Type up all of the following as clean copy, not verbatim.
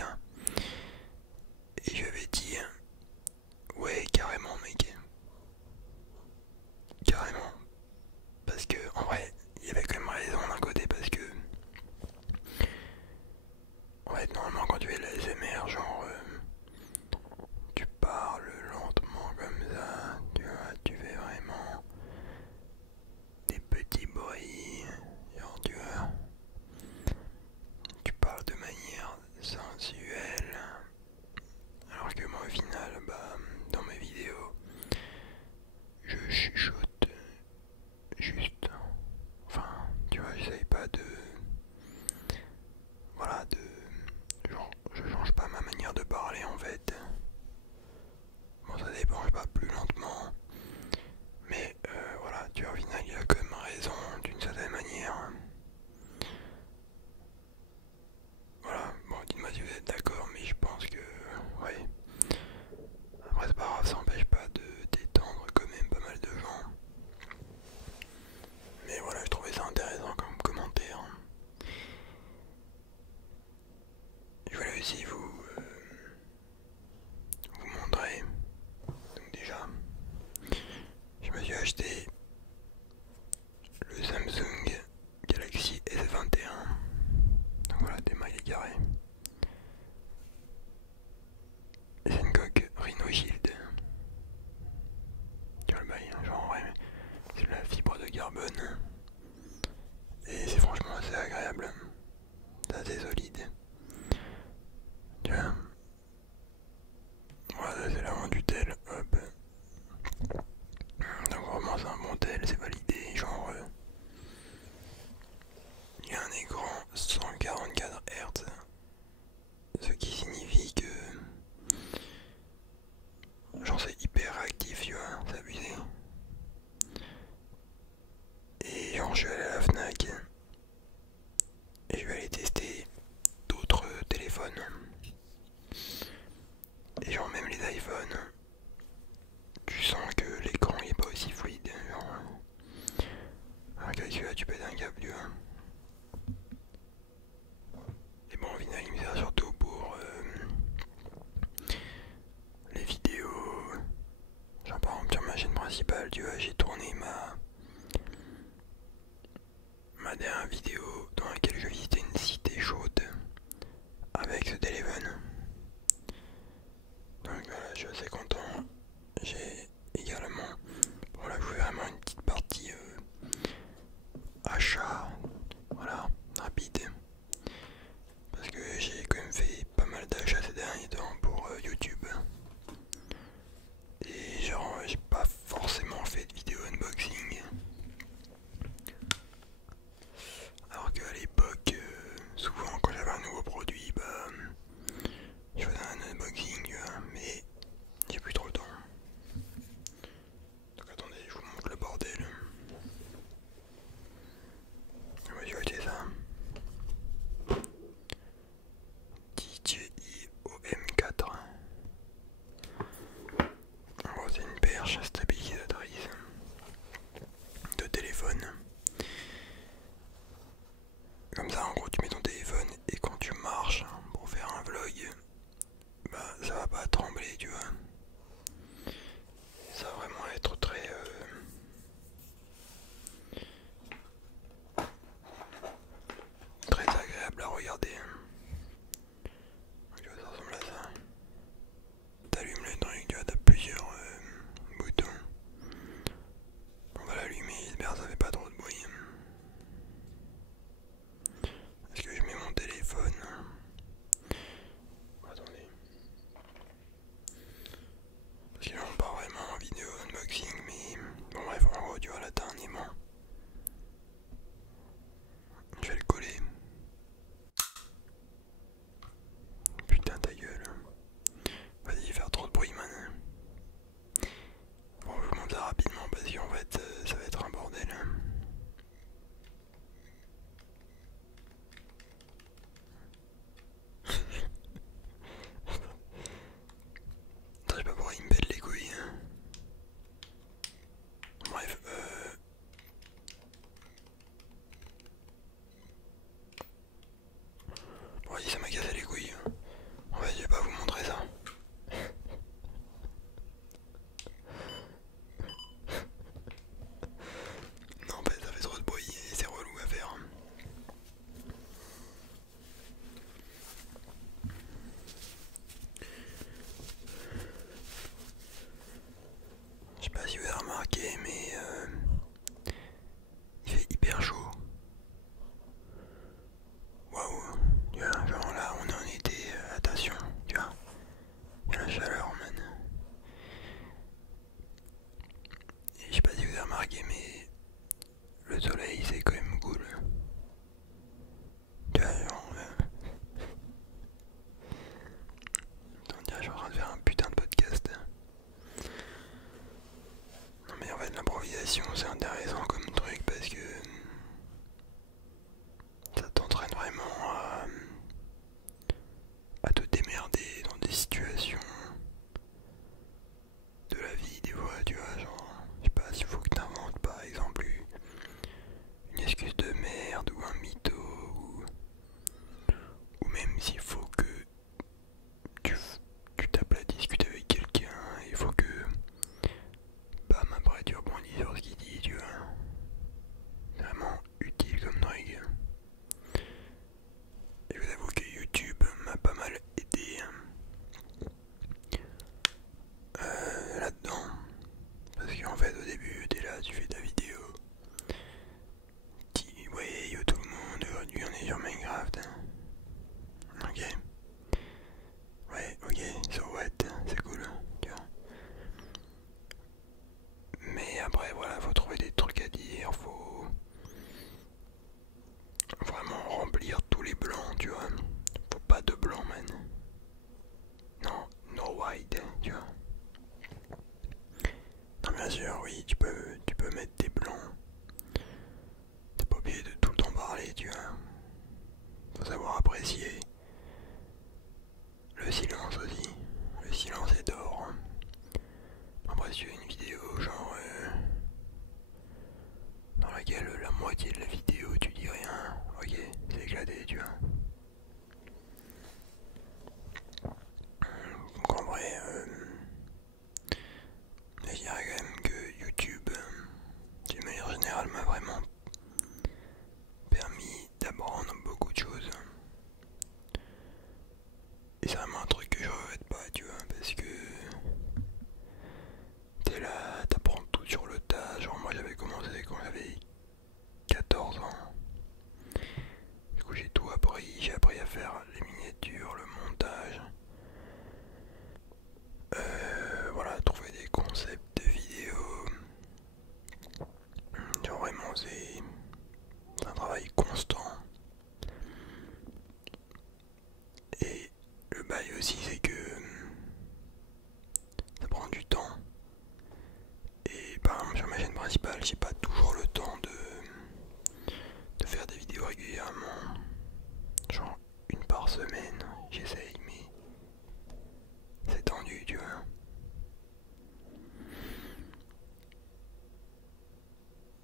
analyse. Et je lui avais dit, ouais, carrément, mec. Carrément. Parce que, en vrai, il y avait quand même raison d'un côté, parce que, en fait, normalement, quand tu fais de la l'ASMR, genre, tu parles lentement comme ça, tu vois, tu fais vraiment des petits bruits, genre, tu vois, tu parles de manière sensuelle, alors que moi, au final, bah, dans mes vidéos, je chuchote juste, enfin, tu vois, j'essaye pas de, voilà, genre, je change pas ma manière de parler, en fait. Bon, ça dépend, je parle plus lentement, mais voilà, tu vois, au final, il a quand même raison d'une certaine manière. Voilà, bon, dites-moi si vous êtes d'accord, mais je pense que, ouais. Après, c'est pas grave, ça n'empêche pas de détendre quand même pas mal de gens. Mais voilà, je trouvais ça intéressant comme commentaire. Je voulais aussi vous montrer. Donc déjà, je me suis acheté le Samsung Galaxy S21. Donc voilà, démaillé carré. Et c'est une coque Rhino Shield. Tu vois le bail, hein, genre ouais, c'est de la fibre de carbone. Et c'est franchement assez agréable. C'est assez solide. Tu vois. Voilà, c'est la main du tel, hop. Donc vraiment c'est un bon tel, c'est validé, genre il y a un écran 144 Hz, ce qui signifie que genre c'est hyper réactif, tu vois, c'est abusé. Et genre je suis allé à la Fnac et je vais aller tester d'autres téléphones. Et genre même les iPhones, tu sens que l'écran il est pas aussi fluide, genre avec celui-là tu pètes un câble, tu vois. Et bon, au final, il me sert surtout pour les vidéos. Genre, par exemple, sur ma chaîne principale, tu vois, j'ai tourné ma dernière vidéo dans laquelle je visitais une cité chaude avec ce téléphone. Donc voilà, je suis assez content. J'ai également, bon là, je fais vraiment une petite partie achat, voilà, rapide. Parce que j'ai quand même fait pas mal d'achats ces derniers temps pour YouTube. Et genre j'ai pas forcément fait de vidéo unboxing. silence aussi. Le silence est d'or. Après, si tu veux une vidéo genre dans laquelle la moitié de la vidéo tu dis rien, ok, c'est éclaté, tu vois. Donc en vrai, je dirais quand même que YouTube, d'une manière générale, m'a vraiment permis d'apprendre beaucoup de choses. Et c'est vraiment un truc que je regrette pas, tu vois, parce que t'es là, t'apprends tout sur le tas. Genre moi j'avais commencé quand j'avais 14 ans. Du coup j'ai tout appris, j'ai appris à faire les miniatures, le montage. Voilà, trouver des concepts de vidéos. Genre vraiment c'est un travail constant. Et le bail aussi c'est que ça prend du temps. Et par exemple sur ma chaîne principale j'ai pas toujours le temps de faire des vidéos régulièrement. Genre une par semaine, j'essaye mais c'est tendu tu vois.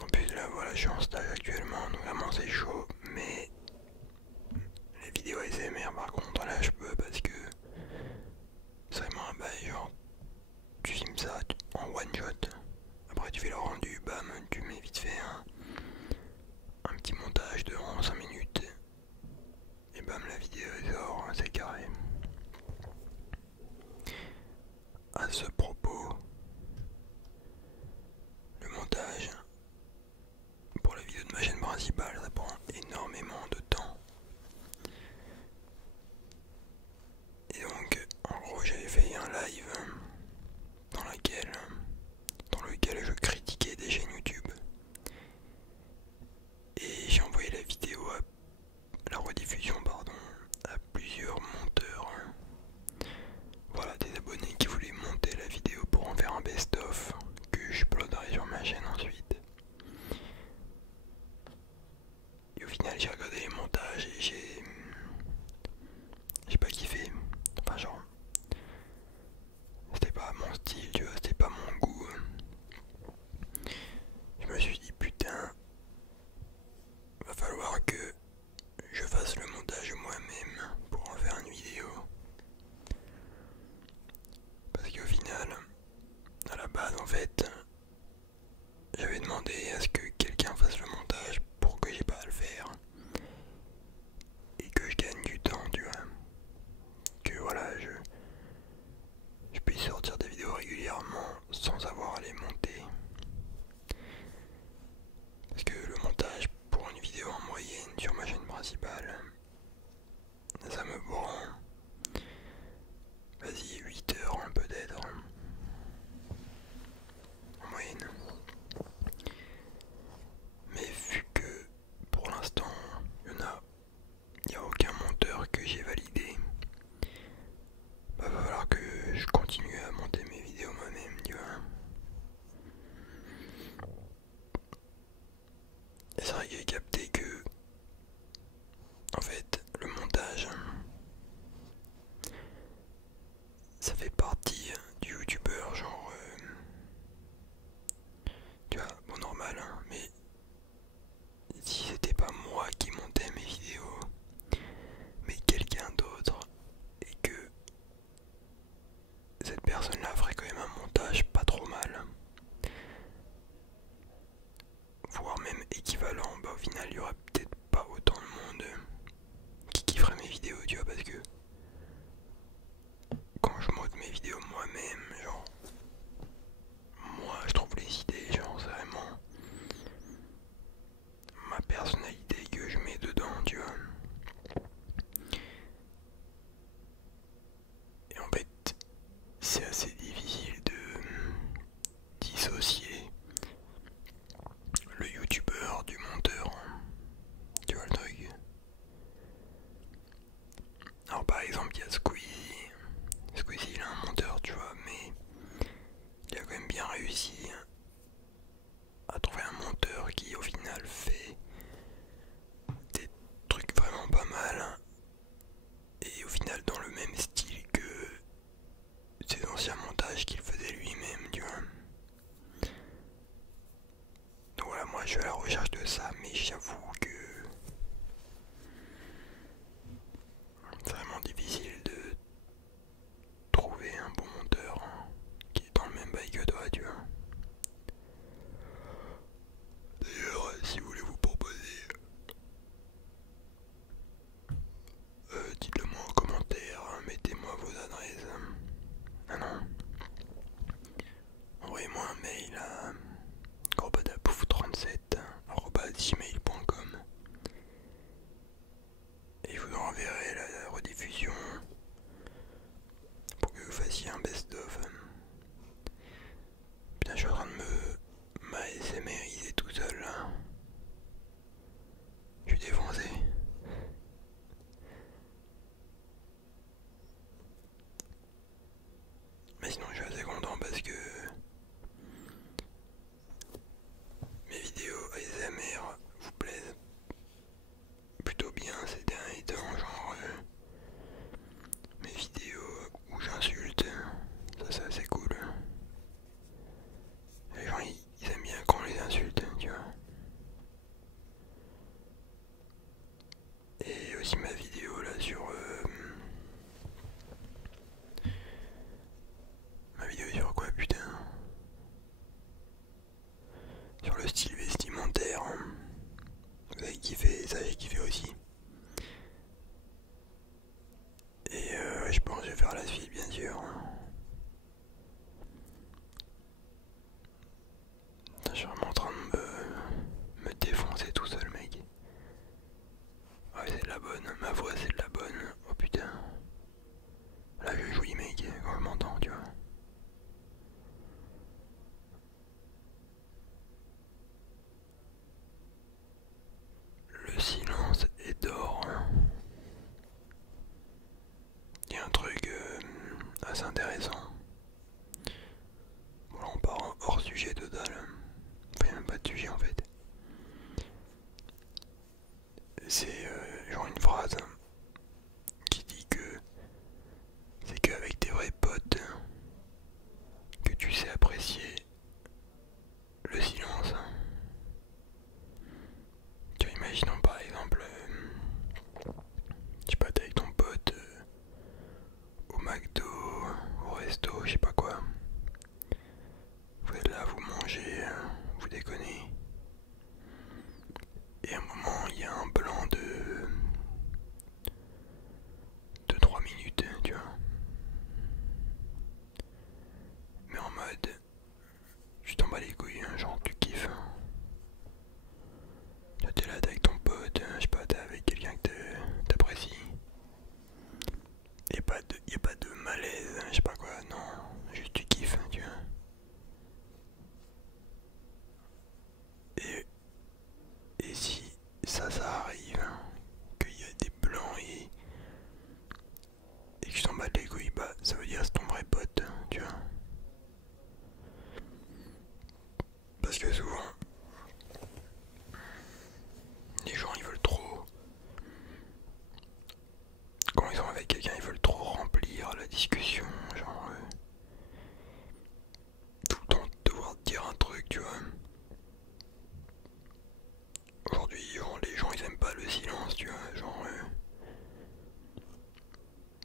En plus là voilà je suis en stage actuellement donc vraiment c'est chaud mais les vidéos ASMR par contre là je peux parce que c'est vraiment un bail genre tu filmes ça en one shot, après tu fais le rendu, bam tu mets vite fait un petit montage de 5 minutes et bam la vidéo sort, c'est carré. À ce propos, le montage pour la vidéo de ma chaîne principale ça prend énormément de temps. Et donc en gros j'avais fait un live dans lequel je critiquais des chaînes YouTube. Et j'ai envoyé la vidéo la rediffusion pardon, à plusieurs monteurs. Voilà, des abonnés qui voulaient monter la vidéo pour en faire un best-of que j'uploaderai sur ma chaîne ensuite. Et au final j'ai regardé les montages et j'ai pas kiffé. Enfin genre c'était pas mon style, tu vois, c'était pas mon goût. Je me suis dit putain, va falloir que je fasse le montage moi-même pour en faire une vidéo. Parce qu'au final, à la base en fait, j'avais demandé à ce que quelqu'un fasse le montage pour que j'ai pas à le faire. Et que je gagne du temps, tu vois. Que voilà, je puisse sortir des vidéos régulièrement sans avoir à les monter. Parce que le montage pour une vidéo en moyenne sur ma chaîne principale, ça me prend, vas-y, 8 heures peut-être, en moyenne. Mais vu que pour l'instant, il n'y a aucun monteur que j'ai validé, bah, va falloir que je continue à monter mes vidéos moi-même, tu vois. Et c'est vrai que j'ai capté que, en fait, le montage, ça fait partie du youtubeur, genre, tu vois, bon normal, hein, mais si c'était pas moi qui montais mes vidéos, mais quelqu'un d'autre, et que cette personne-là ferait quand même un montage pas trop mal, voire même équivalent, bah au final il y aurait peut-être pas autant de monde qui kifferait mes vidéos, tu vois, parce que quand je monte mes vidéos moi-même, genre, moi je trouve les idées, genre c'est vraiment ma personnalité que je mets dedans, tu vois. Et en fait, c'est assez difficile de dissocier le youtubeur du monteur, tu vois le truc. Alors Mais sinon je suis assez content parce que mes vidéos ASMR vous plaisent plutôt bien ces derniers temps, genre mes vidéos où j'insulte, ça c'est assez cool. Les gens ils aiment bien quand on les insulte, tu vois. Et aussi ma vidéo là sur ma vidéo sur quoi putain, sur le style vestimentaire, hein. Vous avez kiffé, ça j'ai kiffé aussi. Et je pense que je vais faire la suite bien sûr. Je suis vraiment en train de me défoncer tout seul mec. Ouais c'est de la bonne, ma voix c'est de la bonne. Oh putain. Là je jouis mec, quand je m'entends tu vois. Le silence est d'or. Il y a un truc assez intéressant. Bon là on part hors sujet total. Enfin il n'y a même pas de sujet en fait. C'est genre une phrase qui dit que c'est qu'avec tes vrais potes que tu sais apprécier le silence. Tu vois, imaginons par exemple, je sais pas, t'es avec ton pote au McDo, au resto, je sais pas quoi. Vous êtes là, vous mangez, vous déconnez. Et à un moment, il y a un blanc de 3 minutes, tu vois. Mais en mode, tu t'en bats les couilles, hein, genre tu kiffes. Là, t'es là, t'es avec ton pote, je sais pas, t'es avec quelqu'un que t'apprécies. Y a pas de malaise, je sais pas quoi, non, juste tu kiffes, tu vois. Et si ça arrive, qu'il y a des blancs et que tu t'en bats les couilles, bah ça veut dire que c'est ton vrai pote, tu vois. Parce que souvent, les gens ils veulent trop, quand ils sont avec quelqu'un, ils veulent trop remplir la discussion, genre tout le temps devoir dire un truc, tu vois. Aujourd'hui, genre, les gens ils aiment pas le silence, tu vois, genre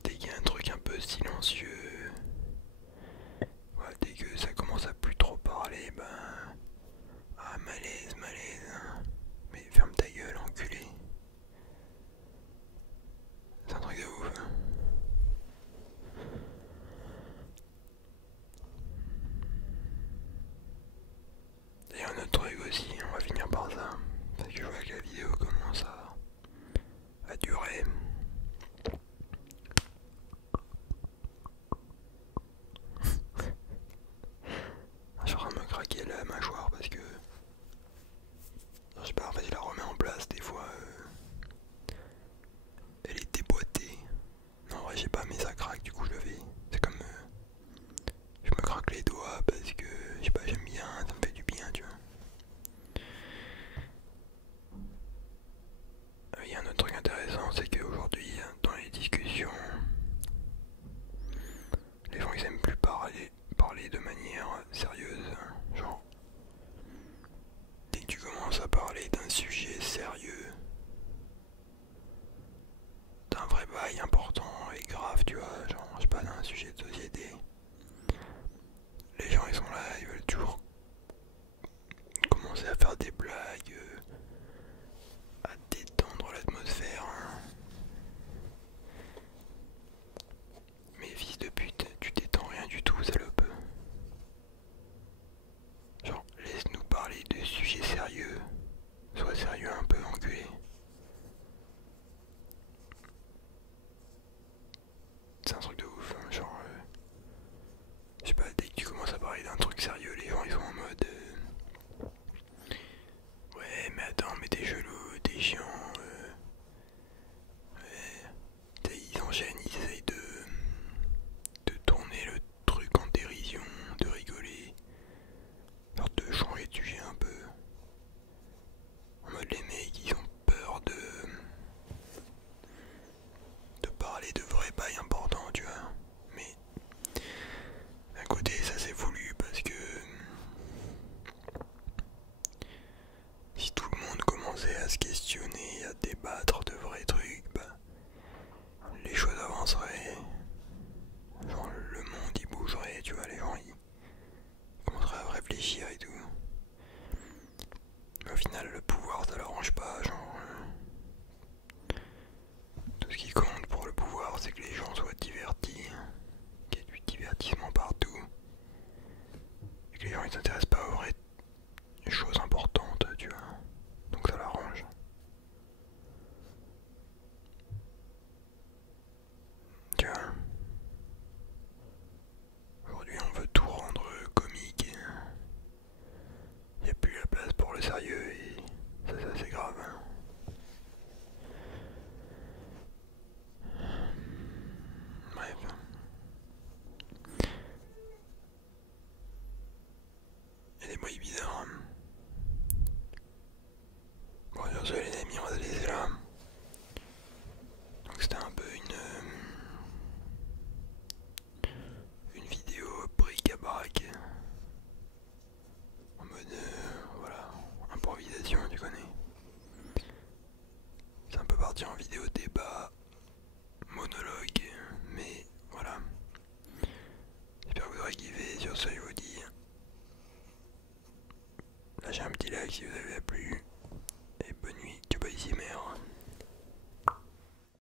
dès qu'il y a un truc un peu silencieux, ouais, dès que ça commence à plus trop parler, ben ah malaise, malaise, hein. Mais ferme ta gueule, enculé. C'est un truc de ouf, hein. Et un autre truc aussi, on va finir par ça, parce que je vois que la vidéo commence à durer. Je suis en train de me craquer la mâchoire parce que je sais pas, en fait je la remets en place des fois, elle est déboîtée. Non en vrai je sais pas, mais ça craque, du coup je le fais. C'est comme je me craque les doigts parce que je sais pas, j'aime bien, ça me fait du bien, tu vois. Il y a un autre truc intéressant, c'est qu'aujourd'hui dans les discussions, les gens ils aiment plus parler de manière sérieuse. Genre dès que tu commences à parler d'un sujet sérieux, d'un vrai bail important et grave, tu vois, genre je sais pas, d'un sujet de société, les gens ils sont là, ils veulent toujours commencer à faire des blagues,